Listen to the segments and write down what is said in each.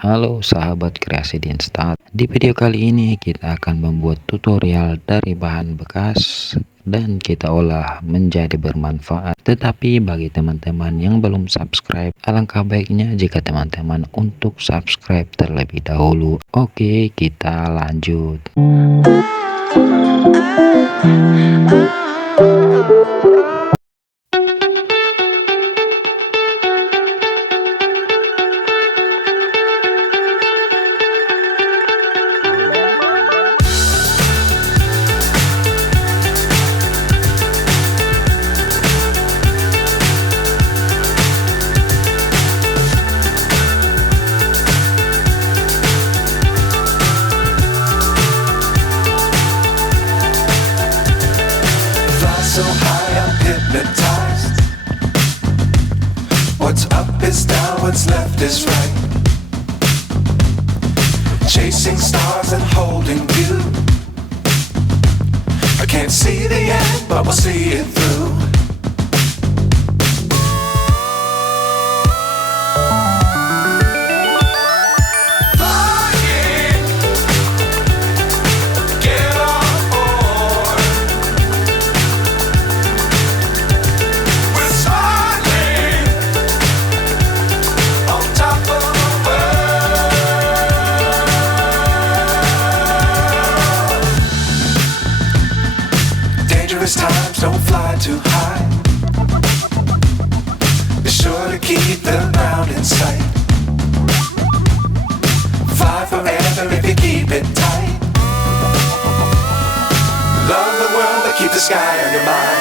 Halo sahabat kreasi Dinsta. Di video kali ini kita akan membuat tutorial dari bahan bekas dan kita olah menjadi bermanfaat. Tetapi bagi teman-teman yang belum subscribe, alangkah baiknya jika teman-teman untuk subscribe terlebih dahulu. Oke, kita lanjut. So high I'm hypnotized. What's up is down, what's left is right. Chasing stars and holding you. I can't see the end, but we'll see it through. Times don't fly too high. Be sure to keep the ground in sight. Fly forever if you keep it tight. Love the world but keep the sky on your mind.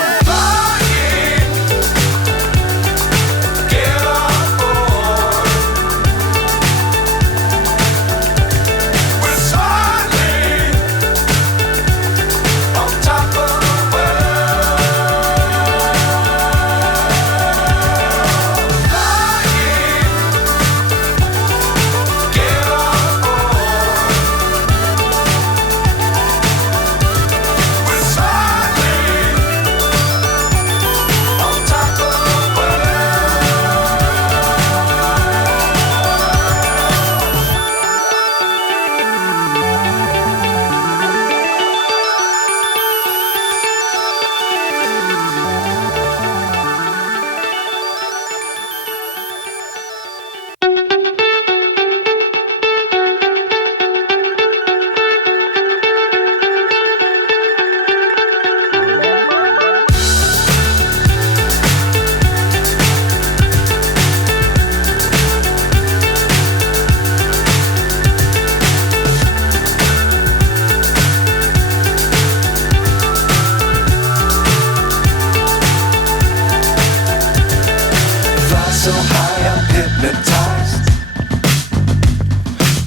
So high I'm hypnotized.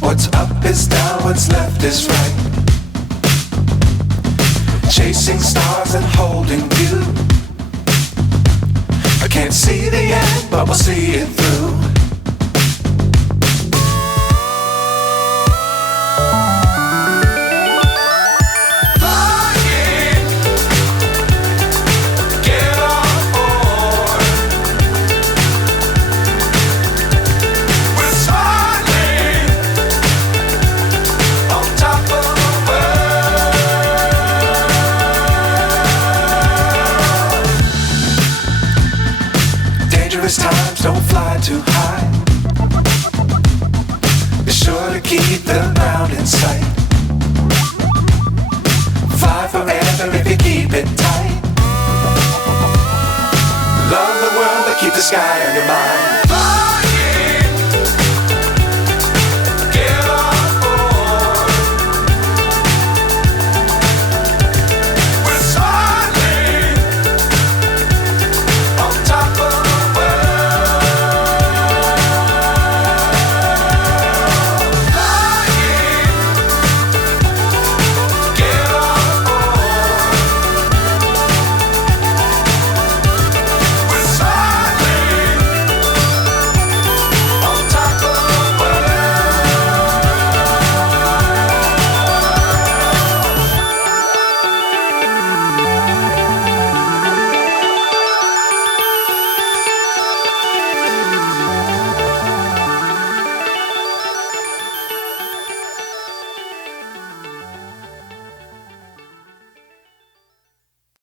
What's up is down, what's left is right. Chasing stars and holding you. I can't see the end, but we'll see it through. Times don't fly too high. Be sure to keep the ground in sight. Fly forever if you keep it tight. Love the world but keep the sky on your mind.